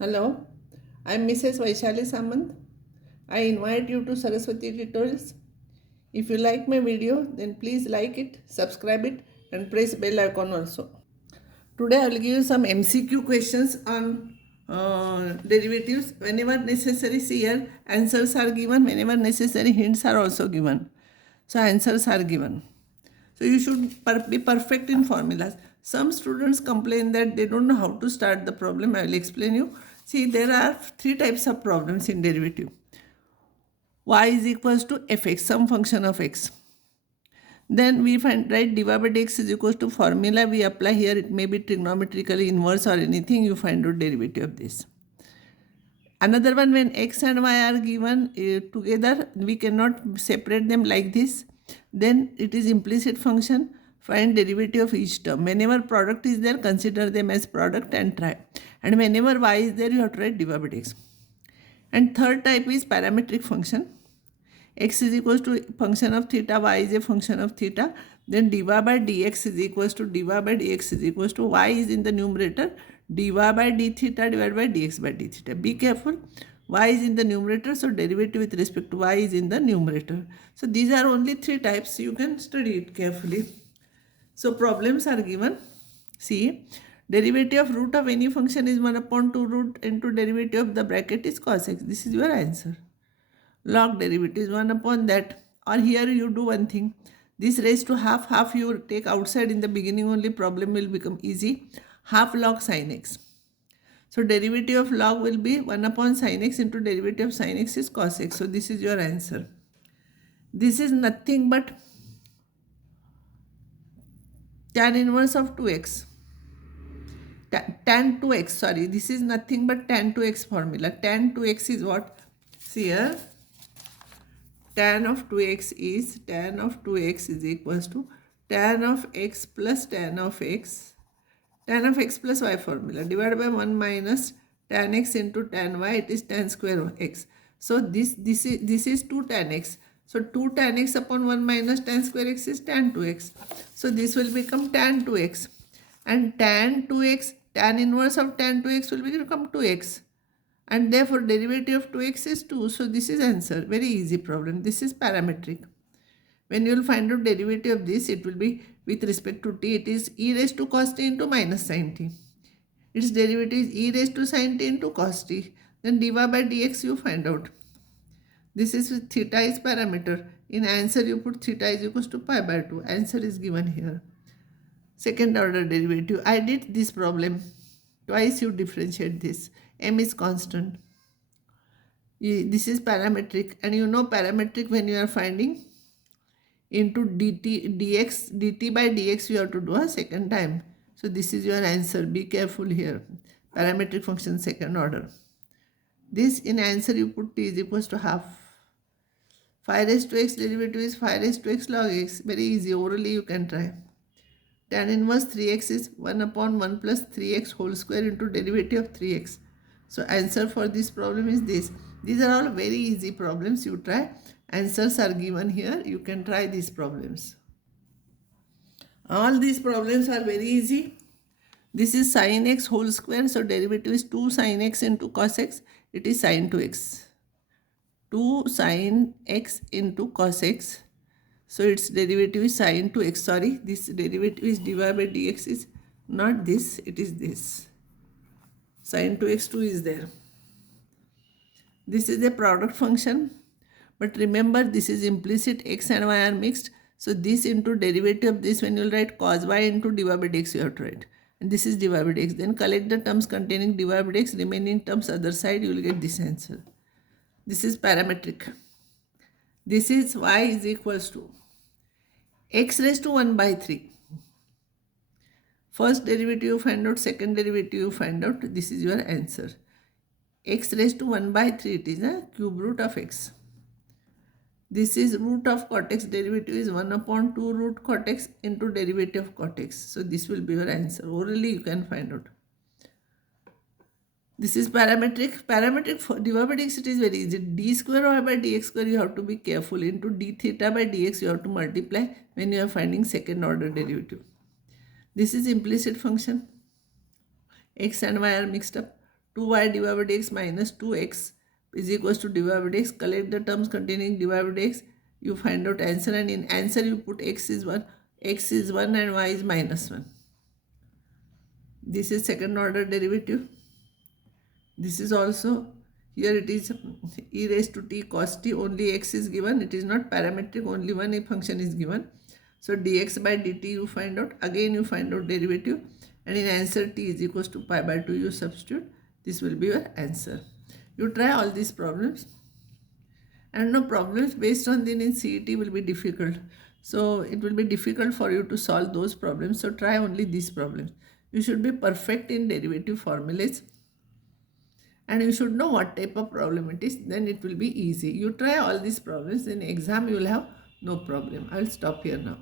Hello, I'm Mrs. Vaishali Samant. I invite you to Saraswati tutorials. If you like my video, then please like it, subscribe it, and press bell icon also. Today I will give you some MCQ questions on derivatives. Whenever necessary, see here, answers are given. Whenever necessary, hints are also given. So answers are given. So you should be perfect in formulas. Some students complain that they don't know how to start the problem. I will explain you. See, there are three types of problems in derivative. Y is equals to fx, some function of x. Then we find, right, dy by dx is equals to formula we apply here. It may be trigonometrically inverse or anything. You find out derivative of this. Another one, when x and y are given together, we cannot separate them like this. Then it is implicit function. Find derivative of each term. Whenever product is there, consider them as product and try. And whenever y is there, you have to write dy by dx. And third type is parametric function. X is equals to function of theta, y is a function of theta. Then dy by dx is equals to dy by dx is equals to y is in the numerator, dy by d theta divided by dx by d theta. Be careful, y is in the numerator, so derivative with respect to y is in the numerator. So these are only three types. You can study it carefully. So problems are given. See, derivative of root of any function is 1 upon 2 root into derivative of the bracket is cos x. This is your answer. Log derivative is 1 upon that. Or here you do one thing. This raised to half you take outside in the beginning only, problem will become easy. Half log sin x. So derivative of log will be 1 upon sin x into derivative of sin x is cos x. So this is your answer. This is nothing but tan inverse of 2x. Tan 2x, sorry, this is nothing but tan 2x formula. Tan 2x is what? See here. Tan of 2x is equals to tan of x plus tan of x plus y formula divided by 1 minus tan x into tan y, it is tan square of x. So this is 2 tan x. So 2 tan x upon 1 minus tan square x is tan 2x. So this will become tan 2x. And tan 2x, tan inverse of tan 2x will become 2x. And therefore derivative of 2x is 2. So this is answer. Very easy problem. This is parametric. When you will find out derivative of this, it will be with respect to t. It is e raised to cos t into minus sin t. Its derivative is e raised to sin t into cos t. Then dy by dx you find out. This is theta is parameter. In answer you put theta is equals to pi by 2. Answer is given here. Second order derivative. I did this problem. Twice you differentiate this. M is constant. This is parametric, and you know parametric when you are finding into dt by dx you have to do a second time. So this is your answer. Be careful here. Parametric function second order. This in answer you put t is equals to half. 5 raised to x derivative is 5 raised to x log x. Very easy. Orally you can try. Tan inverse 3x is 1 upon 1 plus 3x whole square into derivative of 3x. So answer for this problem is this. These are all very easy problems. You try. Answers are given here. You can try these problems. All these problems are very easy. This is sin x whole square. So derivative is 2 sin x into cos x. It is sin 2x. 2 sin x into cos x. So its derivative is sin 2x. Sorry, this derivative is dy by dx is not this. It is this. Sin 2x 2 is there. This is a product function. But remember, this is implicit. X and y are mixed. So this into derivative of this, when you will write cos y into dy by dx, you have to write. And this is dy by dx. Then collect the terms containing dy by dx. Remaining terms other side, you will get this answer. This is parametric. This is y is equals to x raised to 1 by 3. First derivative you find out, second derivative you find out. This is your answer. X raised to 1 by 3, it is a cube root of x. This is root of cot x, derivative is 1 upon 2 root cot x into derivative of cot x. So this will be your answer. Orally you can find out. This is parametric. Parametric for dy by dx, it is very easy. D square y by dx square you have to be careful. Into d theta by dx you have to multiply when you are finding second order derivative. This is implicit function. X and y are mixed up. 2y divided by dx minus 2x is equals to divided by dx. Collect the terms containing divided by dx. You find out answer, and in answer you put x is 1 and y is minus 1. This is second order derivative. This is also, here it is e raised to t cos t, only x is given, it is not parametric, only one function is given. So dx by dt you find out, again you find out derivative, and in answer t is equals to pi by 2 you substitute. This will be your answer. You try all these problems, and no problems based on then in CET will be difficult. So it will be difficult for you to solve those problems. So try only these problems. You should be perfect in derivative formulas, and you should know what type of problem it is, then it will be easy. You try all these problems, in exam you will have no problem. I will stop here now.